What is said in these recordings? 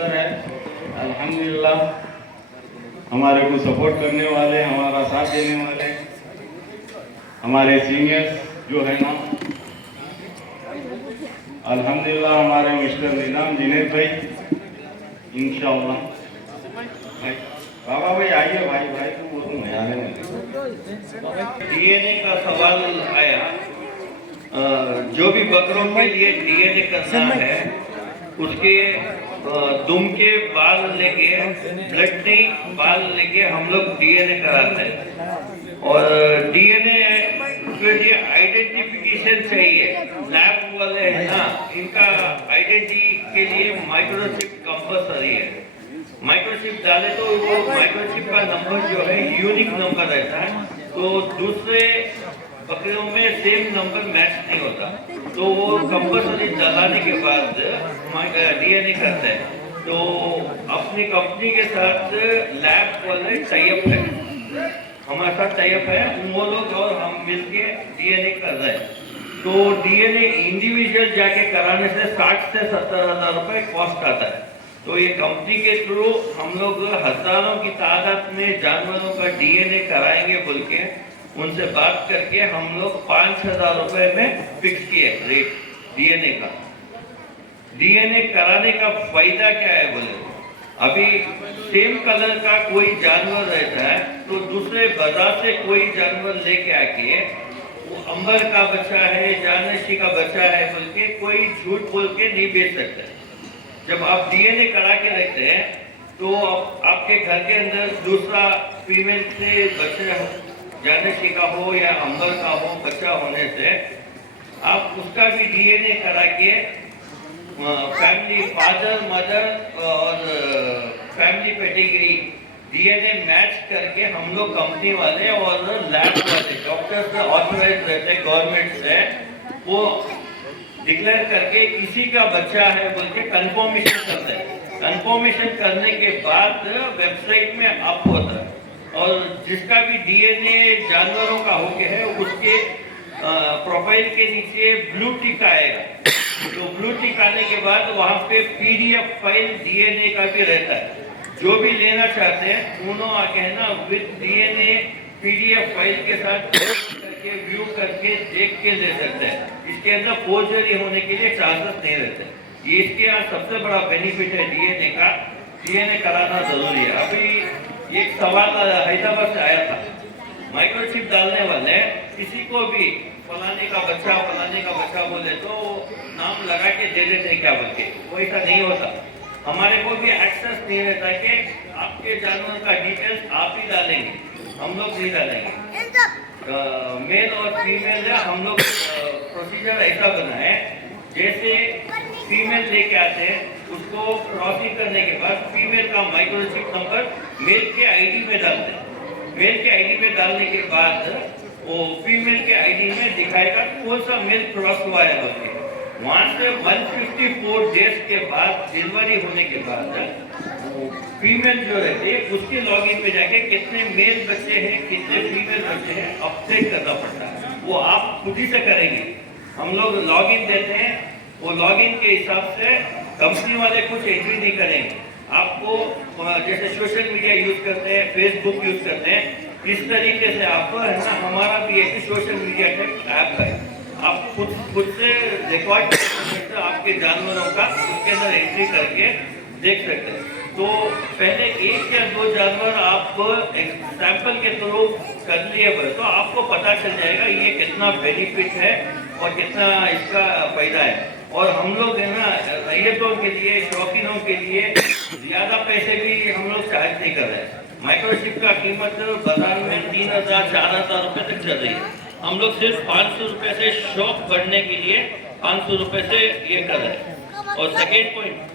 शुक्र है अल्हम्दुलिल्लाह, हमारे को सपोर्ट करने वाले, हमारा साथ देने वाले हमारे सीनियर्स जो है ना, अल्हम्दुलिल्लाह हमारे मिस्टर निजाम जुनैद भाई, इंशाअल्लाह भाई बाबा भाई आइए, भाई भाई तुम वो तुम आने में डीएनए का सवाल आया। जो भी बकरों के लिए डीएनए करना है उसके दुम के बाल लेके, ब्लड नहीं बाल लेके हम लोग डीएनए कराते हैं। और डीएनए के लिए आइडेंटिफिकेशन चाहिए। लैब वाले हैं ना, इनका आइडेंटिटी के लिए माइक्रोचिप कंपल्सरी है। माइक्रोचिप डाले तो वो माइक्रोचिप का नंबर जो है यूनिक नंबर रहता है, तो दूसरे बकरियों में सेम नंबर मैच नहीं होता, तो वो कंपल्सरी लगाने के बाद डीएनए करते हैं। तो अपनी कंपनी के साथ लैब वाले टाइप है, हमारे साथ टाइप है, वो लोग और हम मिलके डीएनए कर रहे हैं। तो डीएनए इंडिविजुअल जाके कराने से 60 से 70 हज़ार रुपए कॉस्ट आता है। तो ये कंपनी के थ्रू हम लोग हजारों की तादाद में जानवरों का डीएनए कराएंगे बोल के उनसे बात करके हम लोग 5,000 रुपए में फिक्स किए रेट डीएनए का। डीएनए कराने का फायदा क्या है बोले, अभी सेम कलर का कोई जानवर रहता है तो दूसरे बाजार से कोई जानवर लेके आके वो अंबर का बच्चा है, जानशी का बच्चा है बोल के कोई झूठ बोल के नहीं बेच सकता। जब आप डीएनए करा के रखते हैं तो आपके घर के अंदर दूसरा फीमेल से बच्चा जानशी का हो या अंबर का हो बच्चा होने से आप उसका भी डीएनए करा के फैमिली फादर मदर और फैमिली पेडिग्री डीएनए मैच करके हम लोग कंपनी वाले और लैब वाले डॉक्टर से ऑथराइज रहते हैं गवर्नमेंट से, वो डिक्लेयर करके किसी का बच्चा है बोल के कंफर्मेशन करते हैं। कंफर्मेशन करने के बाद वेबसाइट में अप होता है और जिसका भी डीएनए जानवरों का हो गया है उसके प्रोफाइल के नीचे ब्लू टिक आएगा। तो ब्लू टिक आने के बाद वहाँ पे पीडीएफ फाइल डीएनए का भी रहता है। जो भी लेना चाहते हैं उन्होंने आके है ना विद डीएनए पीडीएफ फाइल के साथ करके व्यू करके देख के ले सकते हैं। इसके अंदर फोर्जरी होने के लिए चांसेस नहीं रहते। ये इसके यहाँ सबसे बड़ा बेनिफिट है डीएनए का। डीएनए कराना जरूरी है। अभी एक सवाल हैदराबाद से आया था, माइक्रोचिप डालने वाले किसी को भी फलाने का बच्चा बोले तो नाम लगा के दे देते क्या बोल के, वो ऐसा नहीं होता। हमारे को भी एक्सेस नहीं रहता कि आपके जानवर का डिटेल्स आप ही डालेंगे, हम लोग नहीं डालेंगे। मेल और फीमेल है, हम लोग प्रोसीजर ऐसा बना है जैसे फीमेल लेके आते हैं उसको क्रॉसिंग करने के बाद फीमेल का माइक्रोचिप नंबर मेल के आईडी में डालते हैं। मेल के आईडी में डालने के बाद वो फीमेल के आईडी में दिखाएगा कौन सा मेल क्रॉस हुआ है बोल के। वहाँ से 154 डेज के बाद डिलीवरी होने के बाद फीमेल जो रहती है उसके लॉगिन में जाके कितने मेल बच्चे हैं कितने फीमेल बच्चे हैं अपडेट करना पड़ता है। वो आप खुद ही से करेंगे, हम लोग लॉगिन देते हैं, वो लॉगिन के हिसाब से कंपनी वाले कुछ एंट्री नहीं करेंगे। आपको जैसे सोशल मीडिया यूज करते हैं, फेसबुक यूज करते हैं, इस तरीके से आपको है ना हमारा भी एक सोशल मीडिया का ऐप है, आप खुद से रिकॉर्ड कर सकते हैं आपके जानवरों का, उसके अंदर एंट्री करके देख सकते हैं। तो पहले 1 या 2 जानवर आप सैंपल के थ्रू कर लिए तो आपको पता चल जाएगा ये कितना बेनिफिट है और कितना इसका फायदा है। और हम लोग है ना रैयतों के लिए, शौकीनों के लिए ज्यादा पैसे भी हम लोग चार्ज नहीं कर रहे हैं। माइक्रोचिप का कीमत बाजार में 3,000-4,000 रुपए तक चल रही है, हम लोग सिर्फ 500 रुपए से शौक बढ़ने के लिए 500 रुपए से ये कर रहे हैं। और सेकेंड पॉइंट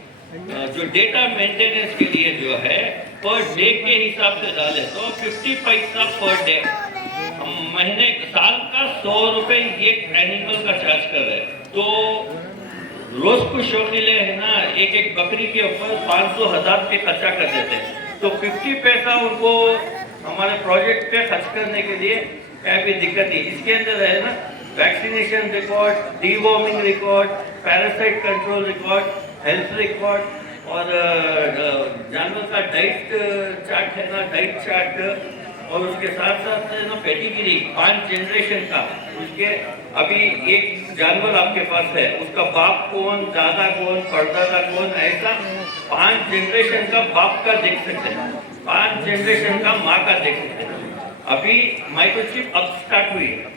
जो डेटा मेंटेनेंस के लिए जो है पर डे के हिसाब से डाले तो 50 पैसा पर डे, हम महीने साल का 100 रुपए एक एनिमल का चार्ज कर रहे हैं। तो रोज कुछ शौकीले है ना एक बकरी के ऊपर 500,000 के खर्चा कर देते हैं, तो 50 पैसा उनको हमारे प्रोजेक्ट पे खर्च करने के लिए क्या भी दिक्कत नहीं। इसके अंदर है ना vaccination record, deworming record, parasite control record, health record, और जानवर का डाइट चार्ट है ना, डाइट चार्ट, और उसके साथ साथ ना पेडिग्री 5 जनरेशन का। उसके अभी एक जानवर आपके पास है, उसका बाप कौन, दादा कौन, परदादा कौन, ऐसा 5 जनरेशन का बाप का देख सकते हैं, 5 जनरेशन का माँ का देख सकते हैं। अभी माइक्रोचिप अब स्टार्ट हुई है,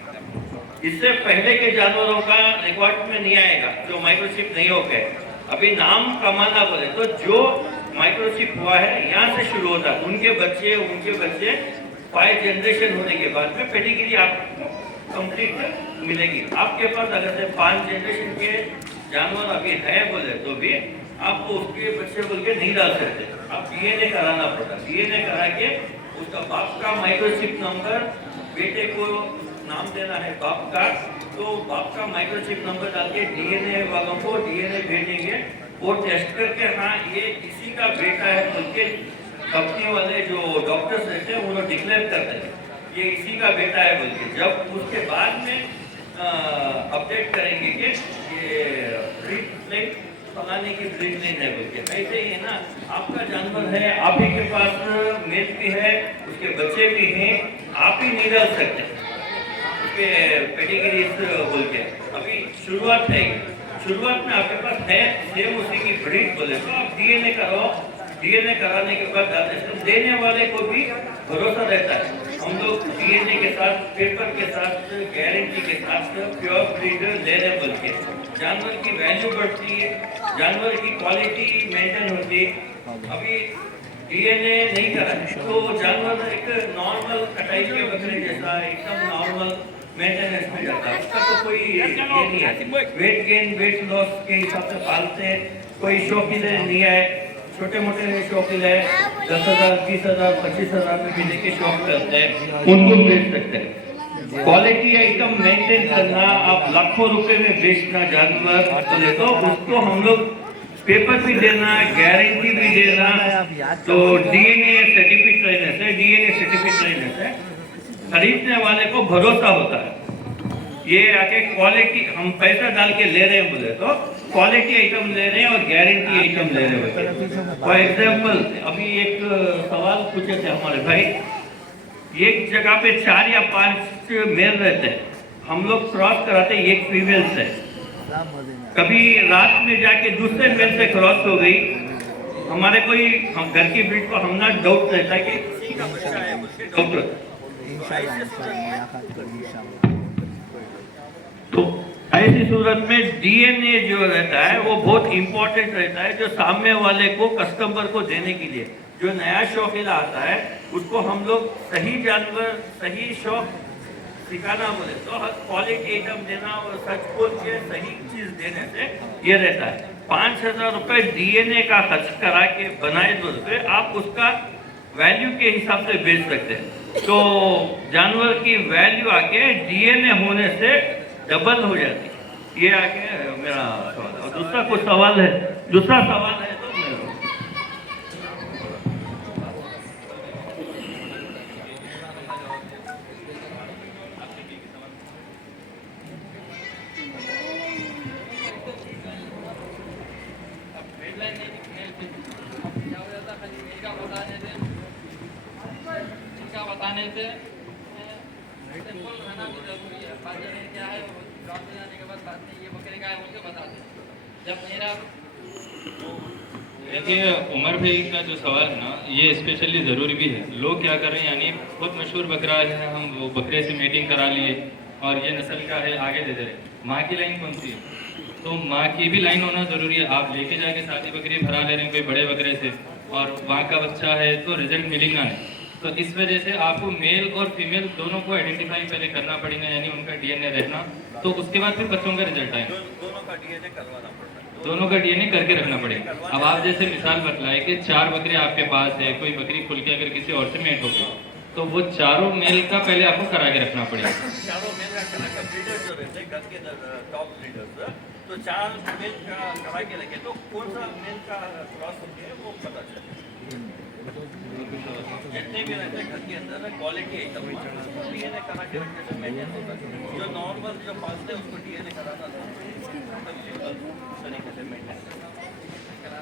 इससे पहले के जानवरों का रिकॉर्ड में नहीं आएगा जो माइक्रोचिप नहीं हो गए। अभी नाम कमाना बोले तो जो माइक्रोचिप हुआ है यहाँ से शुरू होता है, उनके बच्चे 5 जनरेशन होने के बाद में पेडिग्री आप कंप्लीट मिलेगी आपके पास। अगर से 5 जनरेशन के जानवर अभी है बोले तो भी आपको उसके बच्चे बोल के नहीं डाल सकते, आप डीएनए कराना पड़ता। डीएनए करा के उसका बाप का माइक्रोचिप नंबर, बेटे को नाम देना है बाप का, तो बाप का माइक्रोचिप नंबर डाल के डीएनए वालों को डीएनए भेजेंगे, वो टेस्ट करके हाँ ये किसी का बेटा है बोल के कंपनी वाले जो डॉक्टर्स रहते हैं उन्होंने डिक्लेयर करते हैं ये इसी का बेटा है बोल के। जब उसके बाद में अपडेट करेंगे कि ये ब्रीड लाइन फलाने की ब्रीड लाइन है बोल के। ऐसे ही है ना, आपका जानवर है, आप ही के पास मेल भी है, उसके बच्चे भी हैं, आप ही नहीं डाल सकते उसके पेडिग्री बोल के। अभी शुरुआत है, शुरुआत में आपके पास है सेम उसी की ब्रीड बोले तो आप डीएनए कराओ, डीएनए कराने के बाद देने वाले को भी भरोसा रहता है। हम लोग डीएनए के साथ, पेपर के साथ, गारंटी के साथ प्योर ब्रीड ले रहे बोल के जानवर की वैल्यू बढ़ती है, जानवर की क्वालिटी मेंटेन होती है। अभी डीएनए नहीं करा तो जानवर एक नॉर्मल कटाई के बकरे जैसा एकदम नॉर्मल मेंटेनेंस में जाता है, उसका तो कोई ये नहीं है। वेट गेन वेट लॉस के हिसाब से पालते हैं, कोई शौकीन नहीं है, छोटे मोटे शौकीन है 10,000 20,000 25,000 में भी लेके शौक करते हैं, उनको बेच सकते हैं। क्वालिटी एकदम मेंटेन करना, आप लाखों रुपए में बेचना जानवर बोले तो उसको हम लोग पेपर भी देना, गारंटी भी देना, तो डीएनए सर्टिफिकेट रहने से, डीएनए सर्टिफिकेट रहने से खरीदने वाले को भरोसा होता है। ये आके क्वालिटी हम पैसा डाल के ले रहे हैं बोले तो क्वालिटी आइटम ले रहे हैं और गारंटी आइटम ले रहे हैं। फॉर एग्जाम्पल अभी एक सवाल पूछे थे हमारे भाई, एक जगह पे 4 या 5 मेल रहते हैं, हम लोग क्रॉस कराते हैं एक फीमेल से, कभी रात में जाके दूसरे मेल से क्रॉस हो गई, हमारे कोई हम घर की ब्रीड को हमने डाउट रहता है कि किसी का बच्चा है उसके डॉक्टर। तो ऐसी सूरत में डीएनए जो रहता है वो बहुत इंपॉर्टेंट रहता है, जो सामने वाले को कस्टमर को देने के लिए। जो नया शौकीला आता है उसको हम लोग सही जानवर सही शौक सिखाना बोले तो क्वालिटी आइटम देना और सच बोल के सही चीज देने से ये रहता है। 5,000 रुपए डीएनए का खर्च करा के बनाए तो आप उसका वैल्यू के हिसाब से बेच सकते हैं। तो जानवर की वैल्यू आके डीएनए होने से डबल हो जाती है। ये आके मेरा सवाल है। और दूसरा कुछ सवाल है, दूसरा सवाल है तो बताने से सिंपल रहना भी जरूरी है। बात ये क्या है, गाँव में जाने के बाद बात नहीं, ये बकरे का है बोल के बता दें। जब मेरा देखिए उमर भाई का जो सवाल है ना, ये स्पेशली ज़रूरी भी है। लोग क्या कर रहे हैं, यानी बहुत मशहूर बकरा है, हम वो बकरे से मीटिंग करा लिए और ये नस्ल का है आगे दे दे रहे। माँ की लाइन कौन सी है? तो माँ की भी लाइन होना ज़रूरी है। आप लेके जाके शादी बकरी भरा ले रहे हैं कोई बड़े बकरे से और वहाँ का बच्चा है तो रिजल्ट मिलेगा नहीं। तो इस वजह से आपको मेल और फीमेल दोनों को आइडेंटिफाई पहले करना पड़ेगा, यानी उनका डीएनए रहना, तो उसके बाद फिर बच्चों का रिजल्ट आएगा। दोनों का डीएनए करवाना पड़ता है, दोनों का डीएनए करके रखना पड़ेगा। अब आप जैसे मिसाल बतलाए कि 4 बकरे आपके पास है, कोई बकरी खुल के अगर किसी और से मेट हो गई तो वो चारों मेल का पहले आपको करा के रखना पड़ेगा। चारों मेल का करा के ब्रीडर जो रहते हैं घर के टॉप ब्रीडर्स, तो 4 मेल का करा के रखे तो कौन सा मेल का क्रॉस होती है वो पता चले। जितने भी रहते हैं घर के अंदर क्वालिटी एकदम डीएनए करा के रखने से मेंटेन होता है। जो नॉर्मल जो पालते हैं उसको डीएनए कराना तरीके से मेंटेन करना।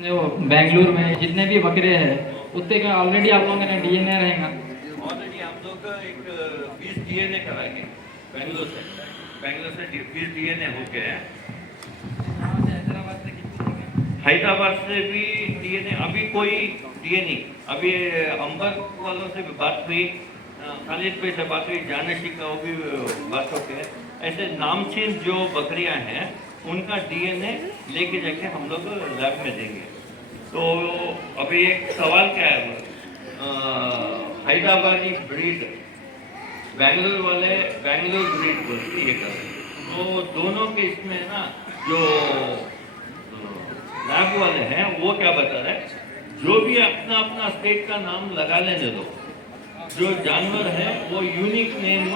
जो बेंगलुरु में जितने भी बकरे हैं उतने का ऑलरेडी आप लोगों ने डीएनए रहेगा। ऑलरेडी हम लोग एक 20 डीएनए कराएंगे बेंगलोर से 20 डीएनए हो गए हैं। हैदराबाद से भी डीएनए अभी कोई डीएनए अभी अंबर वालों से भी बात हुई, खालिद भाई से बात हुई, जानशी का वो भी बात होती है। ऐसे नामचीन जो बकरियां हैं उनका डीएनए लेके जाके हम लोग लैब में देंगे। तो अभी एक सवाल क्या है, हैदराबादी ब्रीड बेंगलुरु वाले बेंगलुरु ब्रीड बोलते ये कर, तो दोनों के इसमें ना जो लैब वाले हैं वो क्या बता रहे हैं, जो भी अपना अपना स्टेट का नाम लगा लेने दो, जो जानवर है वो यूनिक नेम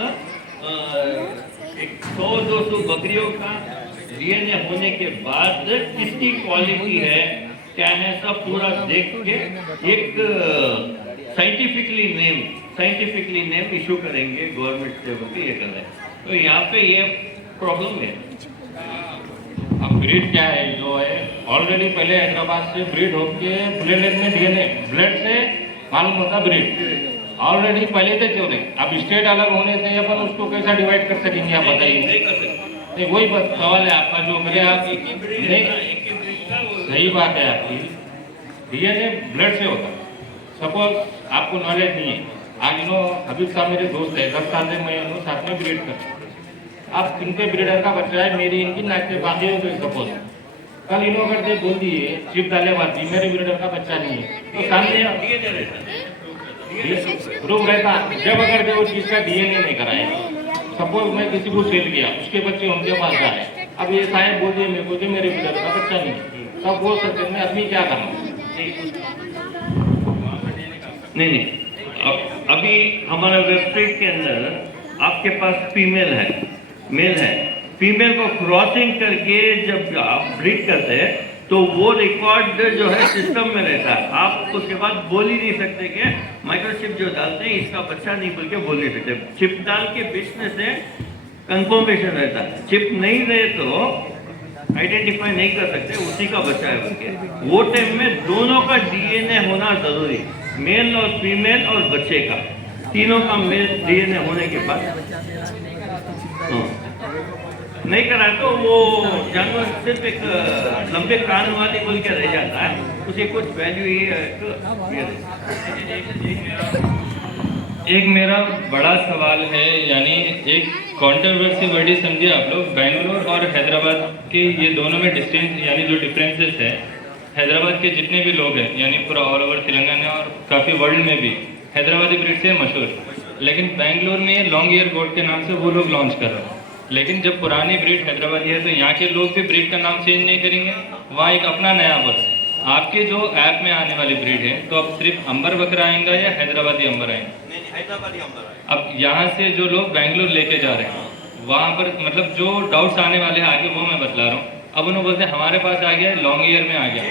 एक 100-200 बकरियों का डीएनए होने के बाद किसकी क्वालिटी है क्या है सब पूरा देख के एक साइंटिफिकली नेम इशू करेंगे गवर्नमेंट से बोलते ये कर रहे हैं। तो यहाँ पे ये प्रॉब्लम है। अब ब्रीड क्या है, जो है ऑलरेडी पहले हैदराबाद से ब्रीड होके ब्लड में डीएनए ब्लड से मालूम होता ब्रीड ऑलरेडी पहले से चल रहे। अब स्टेट अलग होने से अपन उसको कैसा डिवाइड कर सकेंगे आप बताइए। नहीं वही सवाल है आपका जो मेरे आप नहीं सही बात है आपकी, डीएनए ब्लड से होता है। सपोज आपको नॉलेज नहीं है, आज इनो हबीब साहब मेरे दोस्त है, 10 साल से मैं इनको साथ में ब्रीड करता हूँ। अब इनके ब्रीडर का बच्चा है, मेरी इनकी नाक से बांधे हो गई सपोज, कल इनो अगर दे बोल दिए चिप डाले बात मेरे ब्रीडर का बच्चा नहीं है तो सामने रूम रहता। जब अगर वो चीज का डीएनए नहीं कराए, सपोज मैं किसी को सेल किया, उसके बच्चे उनके पास जाए, अब ये साहब बोल दिए मेरे को जो मेरे ब्रीडर का बच्चा नहीं है, तब बोल सकते हैं आदमी क्या करना। नहीं अभी हमारा वेबसाइट के अंदर आपके पास फीमेल है मेल है, फीमेल को क्रॉसिंग करके जब आप ब्रीड करते हैं तो वो रिकॉर्ड जो है सिस्टम में रहता है। आप उसके बाद बोल ही नहीं सकते कि माइक्रोचिप जो डालते हैं इसका बच्चा नहीं बोल के बोल नहीं सकते। चिप डाल के बीच में से कंफर्मेशन रहता है, चिप नहीं रहे तो आइडेंटिफाई नहीं कर सकते उसी का बच्चा है बोल के। वो टाइम में दोनों का डीएनए होना जरूरी, मेल और फीमेल और बच्चे का तीनों का मेल डीएनए होने के बाद नहीं करा तो वो जानवर सिर्फ एक लंबे कान वाले बोल के रह जाता है, उसे कुछ वैल्यू ही एक मेरा बड़ा सवाल है, यानी एक कंट्रोवर्सी वर्ड समझिए आप लोग, बेंगलोर और हैदराबाद के ये दोनों में डिस्टेंस यानी जो डिफरेंसेस है, हैदराबाद के जितने भी लोग हैं यानी पूरा ऑल ओवर तेलंगाना और काफ़ी वर्ल्ड में भी हैदराबादी ब्रीड से मशहूर, लेकिन बेंगलोर में लॉन्ग ईयर गोट के नाम से वो लोग लॉन्च कर रहे हैं। लेकिन जब पुरानी ब्रीड हैदराबादी है तो यहाँ के लोग भी ब्रीड का नाम चेंज नहीं करेंगे, वहाँ एक अपना नया वर्ष। आपके जो ऐप में आने वाली ब्रीड है तो अब सिर्फ अंबर बकरा आएगा या हैदराबादी अंबर आएंगे? हैदराबादी अंबर। अब यहाँ से जो लोग बेंगलोर लेके जा रहे हैं वहाँ पर मतलब जो डाउट्स आने वाले हैं आगे वो मैं बतला रहा हूँ। अब उन्होंने बोलते हैं हमारे पास आ गया लॉन्ग ईयर में आ गया,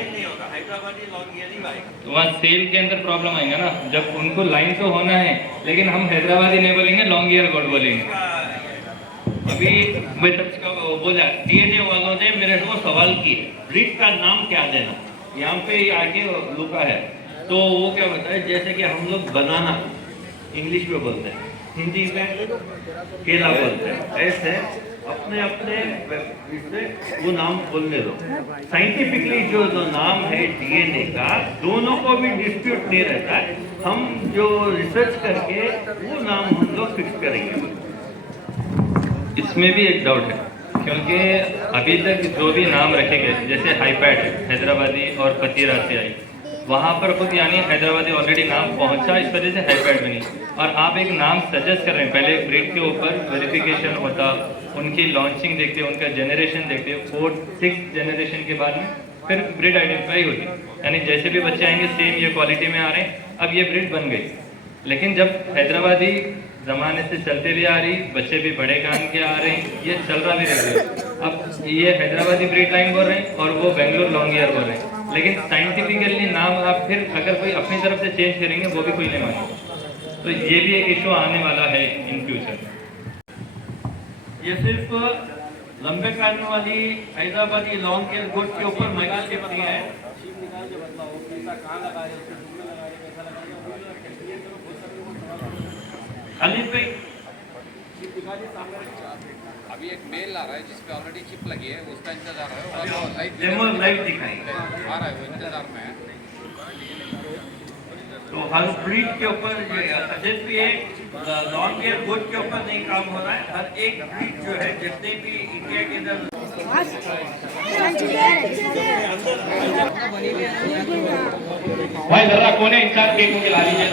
तो वहाँ सेल के अंदर प्रॉब्लम आएगा ना। जब उनको लाइन तो होना है लेकिन हम हैदराबादी नहीं बोलेंगे, लॉन्ग ईयर गोट बोलेंगे। अभी मैं बोला डीएनए वालों ने मेरे को सवाल किए ब्रीड का नाम क्या देना, यहाँ पे आगे लुका है तो वो क्या बताए, जैसे कि हम लोग बनाना इंग्लिश में बोलते हैं, हिंदी में केला बोलते हैं, ऐसे अपने अपने इससे वो नाम बोलने दो। साइंटिफिकली जो नाम है डीएनए का दोनों को भी डिस्प्यूट नहीं रहता है, हम जो रिसर्च करके वो नाम हम लोग फिक्स करेंगे। इसमें भी एक डाउट है क्योंकि अभी तक जो भी नाम रखे गए जैसे हाईपैड हैदराबादी और पतीरा से आई, वहाँ पर खुद यानी हैदराबादी ऑलरेडी नाम पहुँचा, इस वजह से हाईपैड बनी। और आप एक नाम सजेस्ट कर रहे हैं, पहले ब्रीड के ऊपर वेरिफिकेशन होता, उनकी लॉन्चिंग देखते, उनका जनरेशन देखते, 4-6 जनरेशन के बाद में फिर ब्रीड आइडेंटिफाई होती, यानी जैसे भी बच्चे आएंगे सेम ये क्वालिटी में आ रहे हैं, अब ये ब्रीड बन गई। लेकिन जब हैदराबादी ज़माने से चलते भी आ रही, बच्चे भी बड़े कान के आ रहे हैं, ये चल रहा भी रहता है। अब ये हैदराबादी ब्रीड लाइन बोल रहे हैं और वो बेंगलोर लॉन्ग ईयर बोल रहे हैं, लेकिन साइंटिफिकली नाम आप फिर अगर कोई अपनी तरफ से चेंज करेंगे वो भी कोई नहीं मानेगा। तो ये भी एक इशू आने वाला है इन फ्यूचर। ये सिर्फ लंबे कान वाली हैदराबादी लॉन्ग केयर गोट के ऊपर मेगा चिप दिया है। खालिद भाई अभी एक मेल आ रहा है जिसपे ऑलरेडी चिप लगी है, उसका इंतजार है डेमो लाइव दिखाएंगे। आ रहा है, वो इंतजार में है। तो हर ब्रीड के ऊपर सिर्फ ये लॉन्ग केयर गोट के ऊपर नहीं काम हो रहा है, हर एक ब्रीड जो है जितने भी इंडिया के अंदर भाई जरा कौन है इंचार्ज केक को खिला लीजिए।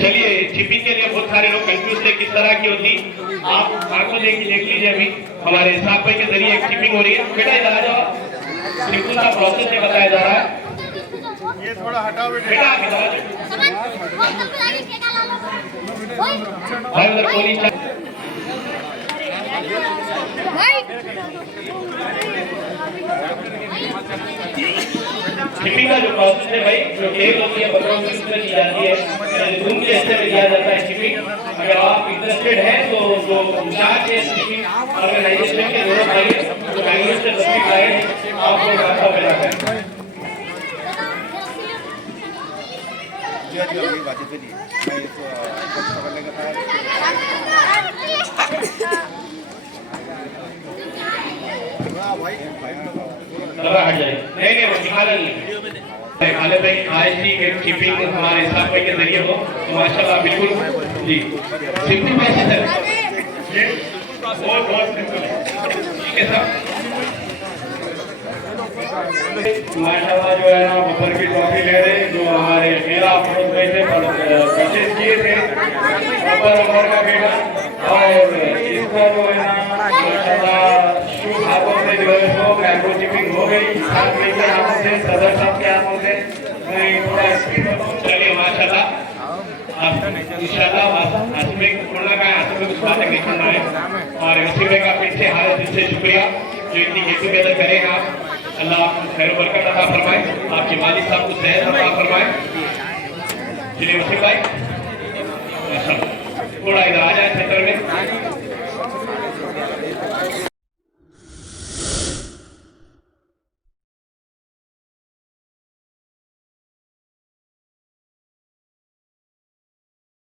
चलिए चिपिंग के लिए बहुत सारे लोग कंफ्यूज थे किस तरह की होती, आप आंखों देख लीजिए। अभी हमारे साथ भाई के जरिए एक चिपिंग हो रही है। बेटा इधर आ जाओ, सिंपल सा प्रोसेस है बताया जा रहा है। ये थोड़ा हटाओ बेटा आप इधर आ जाओ। भाई उधर कौन इंचार्ज चिपिंग का जो प्रोसेस है भाई, जो केक होती है बकरों की उसमें दी जाती है, रूम के हिस्से में दिया जाता है चिपिंग। अगर आप इंटरेस्टेड हैं तो जो इंचार्ज है चिपिंग ऑर्गेनाइजेशन के दोनों भाई जो बैंगलोर से तस्वीर लाए आपको रास्ता मिला है। हट जाए नहीं वो दिखाना नहीं है। खालिद भाई आज की एक चिपिंग हमारे साथ भाई के जरिए हो तो माशाल्लाह बिल्कुल जी सिंपल प्रोसेस है, बहुत सिंपल है। ठीक है सर, माशाल्लाह जो है ना बफर की ट्रॉफी ले रहे जो हमारे मेरा अफरोज भाई से परचेज किए थे बफर का बेटा, और इसका जो है ना माशाल्लाह शुभ हाथों से जो है वो मैंगो चिपिंग हो गई। साथ में के हाथों से सदर साहब के हाथों से मैं थोड़ा स्पीड में चलिए माशाल्लाह इंशाल्लाह हसमे खुलना का हसमे कुछ बातें नहीं करना है। और हसमे का फिर से हाथ दिल से शुक्रिया जो इतनी गेट टुगेदर करें आप। अल्लाह आपको खैर बरकत अता फरमाए, आपके वालिद साहब को सेहत अता फरमाए। चलिए वसीम भाई थोड़ा इधर आ जाए सेंटर